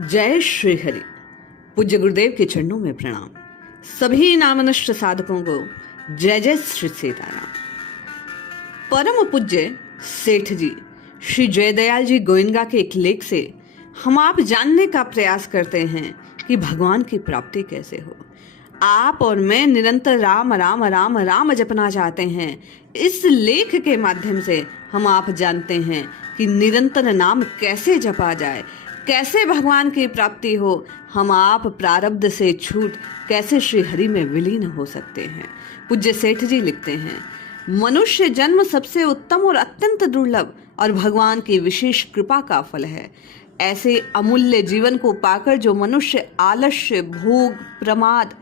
जय श्री हरि। पूज्य गुरुदेव के चरणों में प्रणाम। सभी नामनिष्ठ साधकों को जय जय श्री सीताराम। परम पूज्य सेठ जी श्री जयदयाल जी गोयनगा के एक लेख से हम आप जानने का प्रयास करते हैं कि भगवान की प्राप्ति कैसे हो। आप और मैं निरंतर राम राम राम राम जपना चाहते हैं। इस लेख के माध्यम से हम आप जानते हैं कि निरंतर नाम कैसे जपा जाए, कैसे भगवान की प्राप्ति हो। हम आप प्रारब्ध से छूट कैसे श्री हरि में विलीन हो सकते हैं। पूज्य सेठ जी लिखते हैं, मनुष्य जन्म सबसे उत्तम और अत्यंत दुर्लभ और भगवान की विशेष कृपा का फल है। ऐसे अमूल्य जीवन को पाकर जो मनुष्य आलस्य, भोग, प्रमाद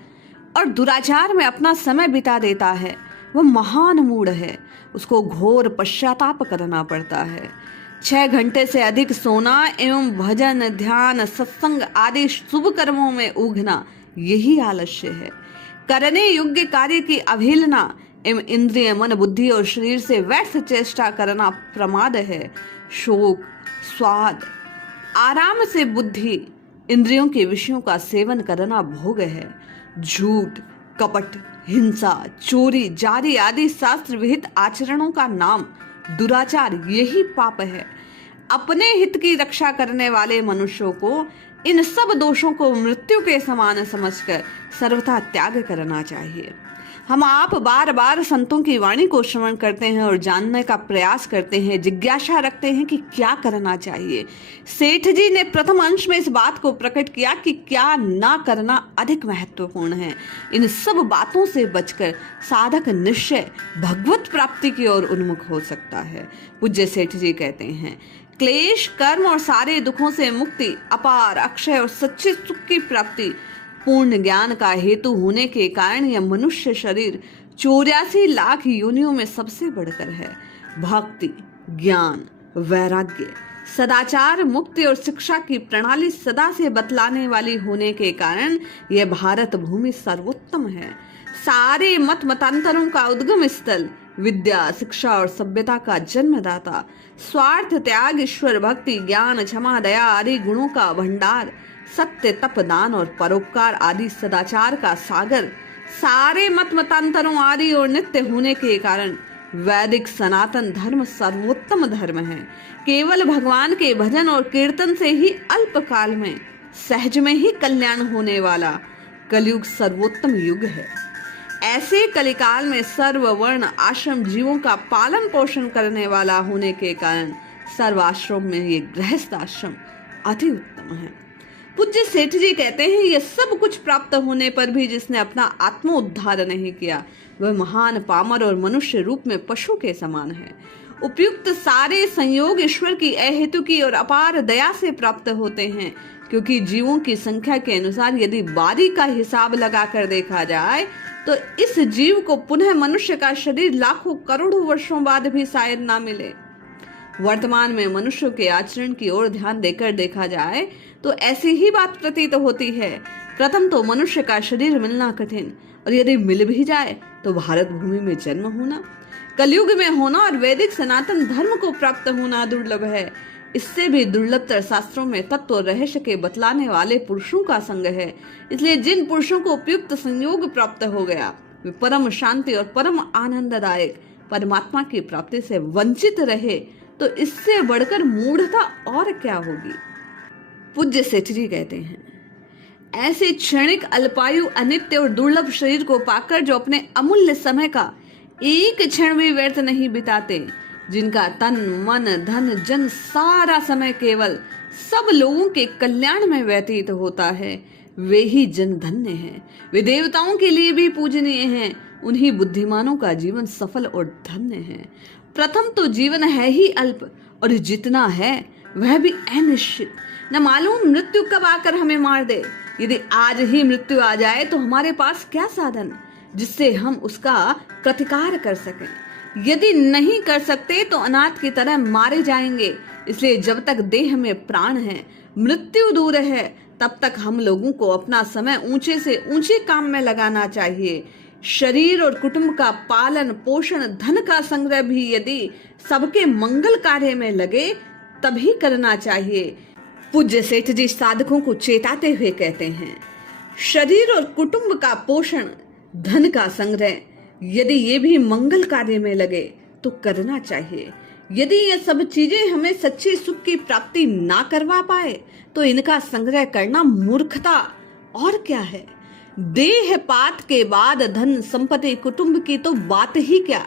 और दुराचार में अपना समय बिता देता है वह महान मूढ़ है। उसको घोर पश्चाताप करना पड़ता है। 6 घंटे से अधिक सोना एवं भजन, ध्यान, सत्संग आदि शुभ कर्मों में उघना यही आलस्य है। करने योग्य कार्य की अवहेलना एवं इंद्रिय, मन, बुद्धि और शरीर से व्यर्थ चेष्टा करना प्रमाद है। शोक, स्वाद, आराम से बुद्धि, इंद्रियों के विषयों का सेवन करना भोग है। झूठ, कपट, हिंसा, चोरी, जारी आदि शास्त्र विहित आचरणों का नाम दुराचार यही पाप है। अपने हित की रक्षा करने वाले मनुष्यों को इन सब दोषों को मृत्यु के समान समझकर सर्वथा त्याग करना चाहिए। हम आप बार बार संतों की वाणी को श्रवण करते हैं और जानने का प्रयास करते हैं, जिज्ञासा रखते हैं कि क्या करना चाहिए। सेठ जी ने प्रथम अंश में इस बात को प्रकट किया कि क्या ना करना अधिक महत्वपूर्ण है। इन सब बातों से बचकर साधक निश्चय भगवत प्राप्ति की ओर उन्मुख हो सकता है। पूज्य सेठ जी कहते हैं, क्लेश, कर्म और सारे दुखों से मुक्ति, अपार, अक्षय और सच्चे सुख की प्राप्ति पूर्ण ज्ञान का हेतु होने के कारण यह मनुष्य शरीर 84 लाख योनियों में सबसे बढ़कर है। भक्ति, ज्ञान, वैराग्य, सदाचार, मुक्ति और शिक्षा की प्रणाली सदा से बतलाने वाली होने के कारण यह भारत भूमि सर्वोत्तम है। सारे मत मतांतरों का उद्गम स्थल, विद्या, शिक्षा और सभ्यता का जन्मदाता, स्वार्थ त्याग, ईश्वर भक्ति, ज्ञान, क्षमा, दया आदि गुणों का भंडार, सत्य, तप, दान और परोपकार आदि सदाचार का सागर, सारे मत मतांतरों आदि और नित्य होने के कारण वैदिक सनातन धर्म सर्वोत्तम धर्म है। केवल भगवान के भजन और कीर्तन से ही अल्प काल में सहज में ही कल्याण होने वाला कलयुग सर्वोत्तम युग है। ऐसे कलिकाल में सर्व वर्ण आश्रम जीवों का पालन पोषण करने वाला होने के कारण सर्व आश्रम में ये गृहस्थ आश्रम अति उत्तम है। पूज्य सेठ जी कहते हैं, यह सब कुछ प्राप्त होने पर भी जिसने अपना आत्मोद्धार नहीं किया वह महान पामर और मनुष्य रूप में पशु के समान है। उपयुक्त सारे संयोग ईश्वर की अहेतुकी और अपार दया से प्राप्त होते हैं, क्योंकि जीवों की संख्या के अनुसार यदि बारी का हिसाब लगाकर देखा जाए तो इस जीव को पुनः मनुष्य का शरीर लाखों करोड़ों वर्षों बाद भी शायद ना मिले। वर्तमान में मनुष्यों के आचरण की ओर ध्यान देकर देखा जाए तो ऐसी ही बात प्रतीत होती है। प्रथम तो मनुष्य का शरीर मिलना कठिन, और यदि मिल भी जाए तो भारत भूमि में जन्म होना, कलयुग में होना और वैदिक सनातन धर्म को प्राप्त होना दुर्लभ है। इससे भी दुर्लभतर शास्त्रों में तत्व और रहस्य के बतलाने वाले पुरुषों का संग है। इसलिए जिन पुरुषों को उपयुक्त संयोग प्राप्त हो गया वे परम शांति और परम आनंददायक परमात्मा की प्राप्ति से वंचित रहे तो इससे बढ़कर मूढ़ता और क्या होगी। पूज्य सेठ जी कहते हैं, ऐसे क्षणिक, अल्पायु, अनित्य और दुर्लभ शरीर को पाकर जो अपने अमूल्य समय का एक क्षण भी व्यर्थ नहीं बिताते, जिनका तन, मन, धन, जन सारा समय केवल सब लोगों के कल्याण में व्यतीत होता है, वे ही जन धन्य हैं। वे देवताओं के लिए भी पूजनीय हैं। उन्हीं बुद्धिमानों का जीवन सफल और धन्य है। प्रथम तो जीवन है ही अल्प, और जितना है वह भी अनिश्चित। न मालूम मृत्यु कब आकर हमें मार दे। यदि आज ही मृत्यु आ जाए तो हमारे पास क्या साधन जिससे हम उसका प्रतिकार कर सकें। यदि नहीं कर सकते तो अनाथ की तरह मारे जाएंगे। इसलिए जब तक देह में प्राण है, मृत्यु दूर है, तब तक हम लोगों को अपना समय ऊंचे से ऊंचे काम में लगाना चाहिए। शरीर और कुटुंब का पालन पोषण, धन का संग्रह भी यदि सबके मंगल कार्य में लगे तभी करना चाहिए। पूज्य सेठ जी साधकों को चेताते हुए कहते हैं, शरीर और कुटुंब का पोषण, धन का संग्रह यदि ये भी मंगल कार्य में लगे तो करना चाहिए। यदि ये सब चीजें हमें सच्ची सुख की प्राप्ति ना करवा पाए तो इनका संग्रह करना मूर्खता और क्या है। देह पात के बाद धन संपत्ति कुटुंब की तो बात ही क्या,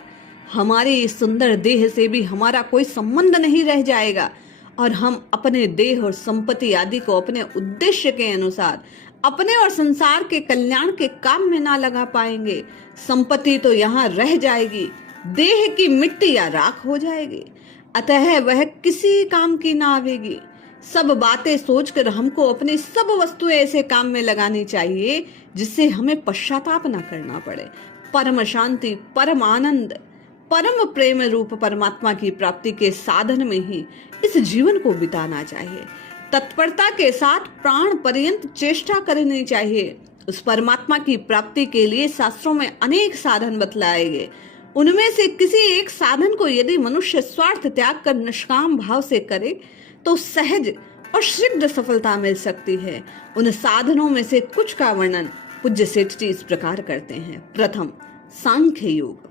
हमारे इस सुंदर देह से भी हमारा कोई संबंध नहीं रह जाएगा और हम अपने देह और संपत्ति आदि को अपने उद्देश्य के अनुसार अपने और संसार के कल्याण के काम में ना लगा पाएंगे। संपत्ति तो यहाँ रह जाएगी, देह की मिट्टी या राख हो जाएगी, अतः वह किसी काम की ना आवेगी। सब बातें सोचकर हमको अपनी सब वस्तुएं ऐसे काम में लगानी चाहिए जिससे हमें पश्चाताप न करना पड़े। परम शांति, परम आनंद, परम प्रेम रूप परमात्मा की प्राप्ति के साधन में ही इस जीवन को बिताना चाहिए। तत्परता के साथ प्राण पर्यंत चेष्टा करनी चाहिए। उस परमात्मा की प्राप्ति के लिए शास्त्रों में अनेक साधन बतलाए गए। उनमें से किसी एक साधन को यदि मनुष्य स्वार्थ त्याग कर निष्काम भाव से करे तो सहज और शीघ्र सफलता मिल सकती है। उन साधनों में से कुछ का वर्णन पूज्य सेठ जी इस प्रकार करते हैं। प्रथम, सांख्य योग।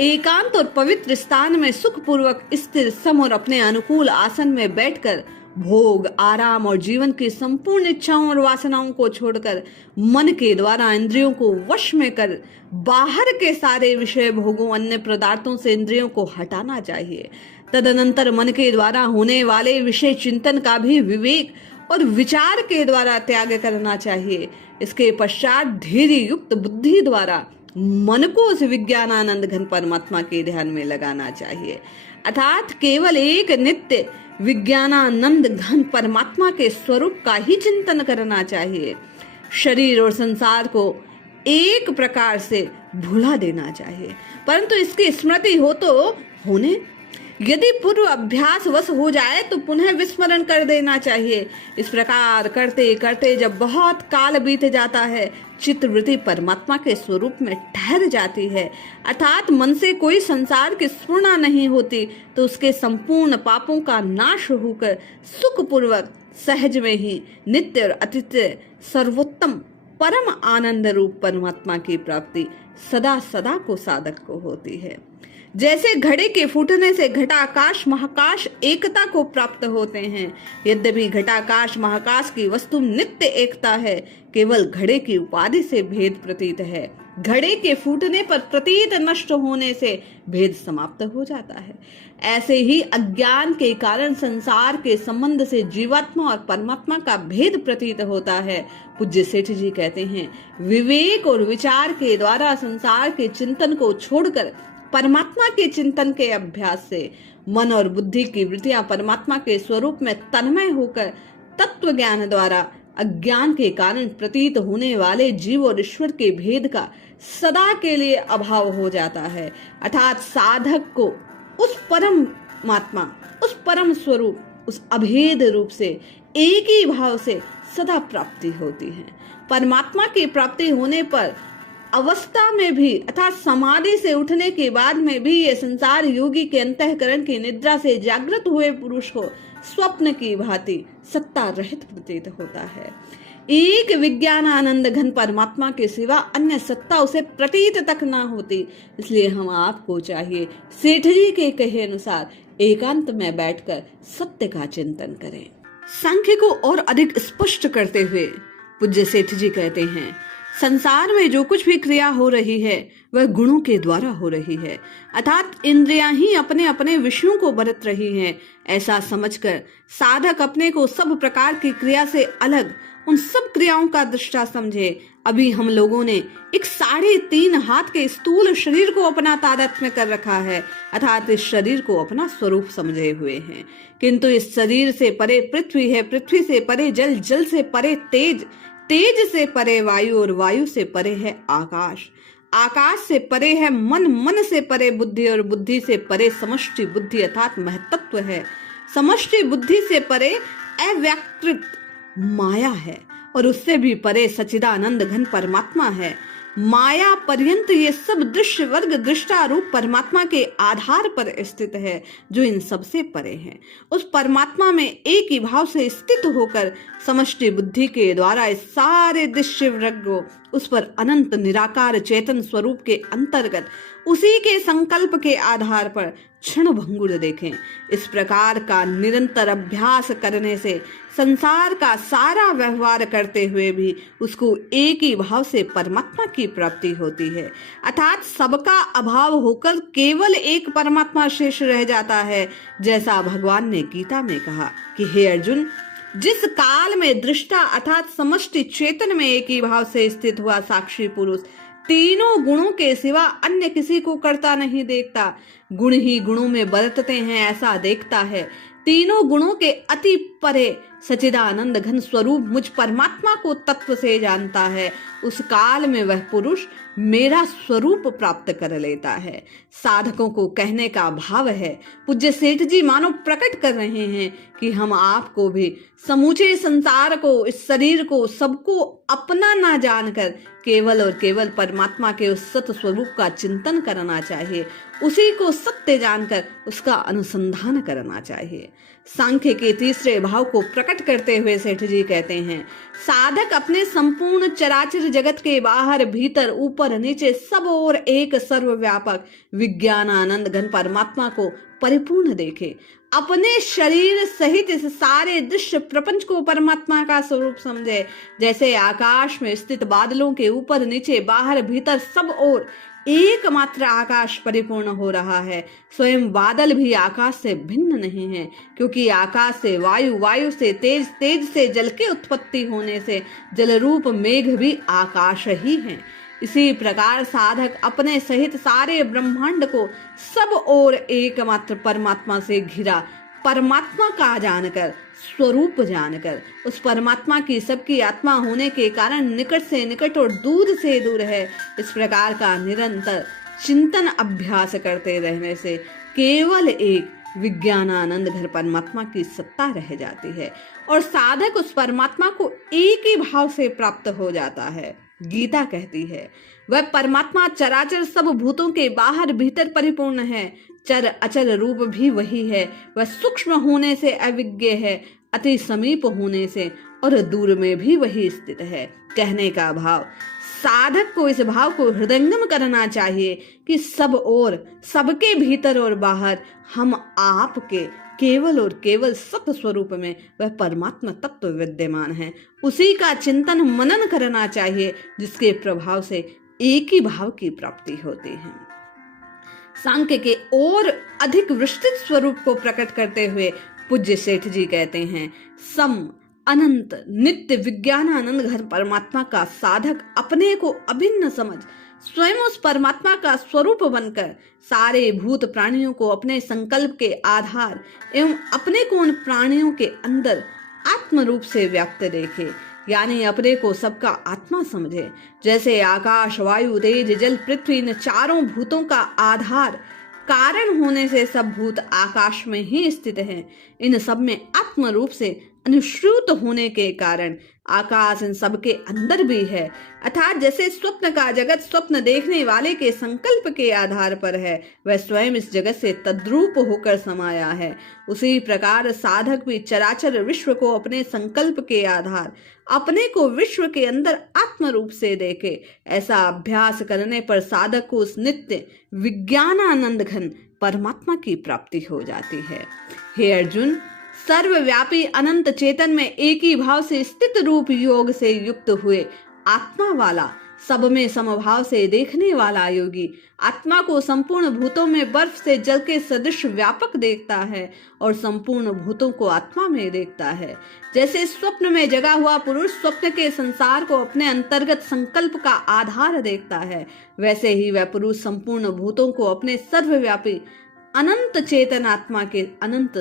एकांत और पवित्र स्थान में सुखपूर्वक स्थिर, सम और अपने अनुकूल आसन में बैठकर भोग, आराम और जीवन की संपूर्ण इच्छाओं और वासनाओं को छोड़कर मन के द्वारा इंद्रियों को वश में कर बाहर के सारे विषय भोगों, अन्य पदार्थों से इंद्रियों को हटाना चाहिए। तदनंतर मन के द्वारा होने वाले विषय चिंतन का भी विवेक और विचार के द्वारा त्याग करना चाहिए। इसके पश्चात धैर्य युक्त बुद्धि द्वारा मन को उस विज्ञानानंद घन परमात्मा के ध्यान में लगाना चाहिए, अर्थात केवल एक नित्य विज्ञानानंद घन परमात्मा के स्वरूप का ही चिंतन करना चाहिए। शरीर और संसार को एक प्रकार से भुला देना चाहिए, परंतु इसकी स्मृति हो तो होने, यदि पूर्व अभ्यास वश हो जाए तो पुनः विस्मरण कर देना चाहिए। इस प्रकार करते करते जब बहुत काल बीत जाता है, चित्तवृत्ति परमात्मा के स्वरूप में ठहर जाती है, अर्थात मन से कोई संसार की स्फुरणा नहीं होती, तो उसके संपूर्ण पापों का नाश होकर सुखपूर्वक सहज में ही नित्य और अद्वितीय सर्वोत्तम परम आनंद रूप परमात्मा की प्राप्ति सदा सदा को साधक को होती है। जैसे घड़े के फूटने से घटाकाश महाकाश एकता को प्राप्त होते हैं, यद्यपि घटाकाश महाकाश की वस्तु नित्य एकता है, केवल घड़े की उपाधि से भेद प्रतीत है। घड़े के फूटने पर प्रतीत नष्ट होने से भेद समाप्त हो जाता है। ऐसे ही अज्ञान के कारण संसार के संबंध से जीवात्मा और परमात्मा का भेद प्रतीत होता है। पूज्य सेठ जी कहते हैं, विवेक और विचार के द्वारा संसार के चिंतन को छोड़कर परमात्मा के चिंतन के अभ्यास से मन और बुद्धि की वृत्तियां परमात्मा के स्वरूप में तन्मय होकर तत्व ज्ञान द्वारा अज्ञान के कारण प्रतीत होने वाले जीव और ईश्वर के भेद का सदा के लिए अभाव हो जाता है, अर्थात साधक को उस परमात्मा, उस परम स्वरूप, उस अभेद रूप से एक ही भाव से सदा प्राप्ति होती है। परमात्मा की प्राप्ति होने पर अवस्था में भी अर्थात समाधि से उठने के बाद में भी ये संसार योगी के अंतःकरण की निद्रा से जागृत हुए पुरुष को स्वप्न की भांति सत्ता रहित प्रतीत होता है। एक विज्ञान आनंद घन परमात्मा के सिवा अन्य सत्ता उसे प्रतीत तक ना होती। इसलिए हम आपको चाहिए सेठ जी के कहे अनुसार एकांत में बैठकर सत्य का चिंतन करें। सांख्य को और अधिक स्पष्ट करते हुए पूज्य सेठ जी कहते हैं, संसार में जो कुछ भी क्रिया हो रही है वह गुणों के द्वारा हो रही है, अर्थात इंद्रियां ही अपने अपने विषयों को बरत रही हैं। ऐसा समझकर साधक अपने को सब प्रकार की क्रिया से अलग उन सब क्रियाओं का दृष्टा समझे। अभी हम लोगों ने एक 3.5 हाथ के स्थूल शरीर को अपना तादात्म्य कर रखा है, अर्थात इस शरीर को अपना स्वरूप समझे हुए हैं, किंतु इस शरीर से परे पृथ्वी है, पृथ्वी से परे जल, जल से परे तेज, तेज से परे वायु और वायु से परे है आकाश, आकाश से परे है मन, मन से परे बुद्धि और बुद्धि से परे समष्टि बुद्धि अर्थात महतत्व है, समष्टि बुद्धि से परे अव्याकृत माया है और उससे भी परे सच्चिदानंद घन परमात्मा है। माया पर्यंत ये सब दृश्य वर्ग दृष्टा रूप परमात्मा के आधार पर स्थित है, जो इन सबसे परे है। उस परमात्मा में एक ही भाव से स्थित होकर समष्टि बुद्धि के द्वारा इस सारे दृश्य वर्ग को उस पर अनंत निराकार चेतन स्वरूप के अंतर्गत उसी के संकल्प के आधार पर क्षण भंगुर देखें। इस प्रकार का निरंतर अभ्यास करने से संसार का सारा व्यवहार करते हुए भी उसको एक ही भाव से परमात्मा की प्राप्ति होती है, अर्थात सबका अभाव होकर केवल एक परमात्मा शेष रह जाता है। जैसा भगवान ने गीता में कहा कि हे अर्जुन, जिस काल में दृष्टा अर्थात समष्टि चेतन में एक ही भाव से स्थित हुआ साक्षी पुरुष तीनों गुणों के सिवा अन्य किसी को करता नहीं देखता, गुण ही गुणों में बरतते हैं ऐसा देखता है, तीनों गुणों के अति परे सच्चिदानंद घन स्वरूप मुझ परमात्मा को तत्व से जानता है, उस काल में वह पुरुष मेरा स्वरूप प्राप्त कर लेता है। साधकों को कहने का भाव है, पूज्य सेठ जी मानो प्रकट कर रहे हैं कि हम आपको भी समूचे संसार को, इस शरीर को, सबको अपना ना जानकर केवल और केवल परमात्मा के उस सत स्वरूप का चिंतन करना चाहिए, उसी को सत्य जानकर उसका अनुसंधान करना चाहिए। सांख्य के तीसरे भाव को प्रकट करते हुए सेठ जी कहते हैं, साधक अपने संपूर्ण चराचर जगत के बाहर भीतर ऊपर नीचे सब और एक सर्वव्यापक विज्ञानानंद घन परमात्मा को परिपूर्ण देखे, अपने शरीर सहित इस सारे दृश्य प्रपंच को परमात्मा का स्वरूप समझे। जैसे आकाश में स्थित बादलों के ऊपर नीचे बाहर भीतर सब और एकमात्र आकाश परिपूर्ण हो रहा है, स्वयं बादल भी आकाश से भिन्न नहीं है, क्योंकि आकाश से वायु, वायु से तेज, तेज से जल के उत्पत्ति होने से जल रूप मेघ भी आकाश ही है। इसी प्रकार साधक अपने सहित सारे ब्रह्मांड को सब और एकमात्र परमात्मा से घिरा परमात्मा का जानकर, स्वरूप जानकर, उस परमात्मा की सबकी आत्मा होने के कारण निकट से निकट और दूर से दूर है, इस प्रकार का निरंतर चिंतन अभ्यास करते रहने से केवल एक विज्ञानानंद घर परमात्मा की सत्ता रह जाती है और साधक उस परमात्मा को एक ही भाव से प्राप्त हो जाता है। गीता कहती है, वह परमात्मा चराचर सब भूतों के बाहर भीतर परिपूर्ण है, चर अचर रूप भी वही है, वह सूक्ष्म होने से अविज्ञ है, अति समीप होने से और दूर में भी वही स्थित है। कहने का भाव, साधक को इस भाव को हृदयंगम करना चाहिए कि सब और सबके भीतर और बाहर हम आपके केवल और केवल सत्य स्वरूप में वह परमात्मा तत्व विद्यमान है, उसी का चिंतन मनन करना चाहिए, जिसके प्रभाव से एक ही भाव की प्राप्ति होती है। सांख्य के और अधिक विस्तृत स्वरूप को प्रकट करते हुए पूज्य सेठ जी कहते हैं, सम अनंत नित्य विज्ञानानंद घन परमात्मा का साधक अपने को अभिन्न समझ स्वयं उस परमात्मा का स्वरूप बनकर सारे भूत प्राणियों को अपने संकल्प के आधार एवं अपने को उन प्राणियों के अंदर आत्म रूप से व्याप्त देखे, यानी अपने को सबका आत्मा समझे। जैसे आकाश, वायु, तेज, जल, पृथ्वी इन चारों भूतों का आधार कारण होने से सब भूत आकाश में ही स्थित हैं, इन सब में आत्म रूप से अनुश्रुत होने के कारण आकाश इन सब के अंदर भी है, अर्थात जैसे स्वप्न का जगत स्वप्न देखने वाले के संकल्प के आधार पर है, वह स्वयं इस जगत से तद्रूप होकर समाया है, उसी प्रकार साधक भी चराचर विश्व को अपने संकल्प के आधार अपने को विश्व के अंदर आत्म रूप से देखे। ऐसा अभ्यास करने पर साधक को उस नित्य विज्ञानानंद घन परमात्मा की प्राप्ति हो जाती है। हे अर्जुन, सर्वव्यापी अनंत चेतन में एक ही भाव से स्थित रूप योग से युक्त हुए आत्मा वाला, सब में समभाव से देखने वाला योगी आत्मा को संपूर्ण भूतों में बर्फ से जल के सदृश व्यापक देखता है और संपूर्ण भूतों को आत्मा में देखता है। जैसे स्वप्न में जगा हुआ पुरुष स्वप्न के संसार को अपने अंतर्गत संकल्प का आधार देखता है, वैसे ही वह पुरुष संपूर्ण भूतों को अपने सर्वव्यापी अनंत चेतन आत्मा के अनंत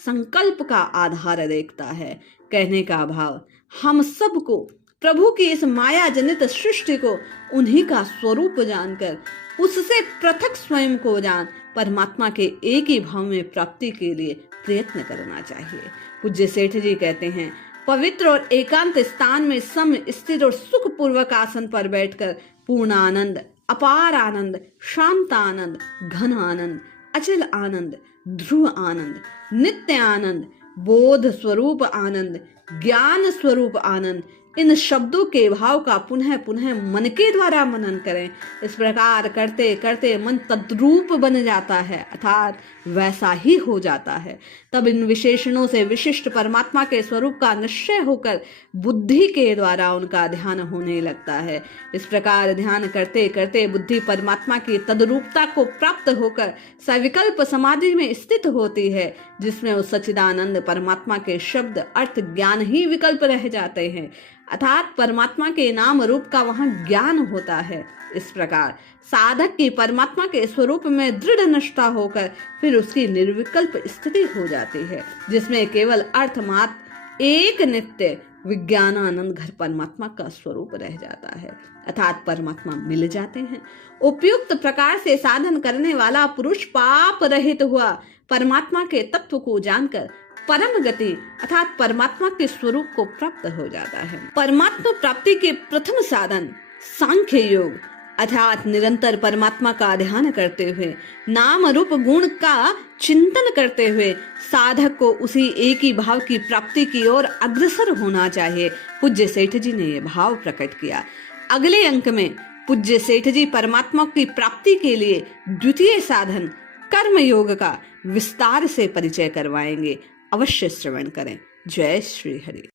संकल्प का आधार देखता है। कहने का भाव, हम सबको प्रभु की इस माया जनित सृष्टि को उन्हीं का स्वरूप जानकर उससे पृथक स्वयं को जान परमात्मा के एक ही भाव में प्राप्ति के लिए प्रयत्न करना चाहिए। पूज्य सेठ जी कहते हैं, पवित्र और एकांत स्थान में सम स्थिर और सुख पूर्वक आसन पर बैठकर पूर्ण आनंद, अपार आनंद, शांत आनंद, घन आनंद, अचल आनंद, ध्रुव आनंद, नित्य आनंद, बोध स्वरूप आनंद, ज्ञान स्वरूप आनंद, इन शब्दों के भाव का पुनः पुनः मन के द्वारा मनन करें। इस प्रकार करते करते मन तद्रूप बन जाता है, अर्थात वैसा ही हो जाता है। तब इन विशेषणों से विशिष्ट परमात्मा के स्वरूप का निश्चय होकर बुद्धि के द्वारा उनका ध्यान होने लगता है। इस प्रकार ध्यान करते करते बुद्धि परमात्मा की तद्रूपता को प्राप्त होकर सविकल्प समाधि में स्थित होती है, जिसमें उस सच्चिदानंद परमात्मा के शब्द अर्थ ज्ञान ही विकल्प रह जाते हैं, अर्थात परमात्मा के नाम रूप का वहां ज्ञान होता है। इस प्रकार साधक की परमात्मा के स्वरूप में दृढ़ निष्ठा होकर फिर उसकी निर्विकल्प स्थिति हो जाती है, जिसमें केवल अर्थ मात्र एक नित्य विज्ञानानंद घर परमात्मा का स्वरूप रह जाता है, अर्थात परमात्मा मिल जाते हैं। उपयुक्त प्रकार से साधन करने वाला पुरुष पाप रहित हुआ परमात्मा के तत्व को जानकर परम गति अर्थात परमात्मा के स्वरूप को प्राप्त हो जाता है। परमात्मा प्राप्ति के प्रथम साधन सांख्य योग अर्थात निरंतर परमात्मा का ध्यान करते हुए नाम रूप गुण का चिंतन करते हुए साधक को उसी एक ही भाव की प्राप्ति की ओर अग्रसर होना चाहिए। पूज्य सेठ जी ने यह भाव प्रकट किया। अगले अंक में पूज्य सेठ जी परमात्मा की प्राप्ति के लिए द्वितीय साधन कर्म योग का विस्तार से परिचय करवाएंगे। अवश्य श्रवण करें। जय श्री हरि।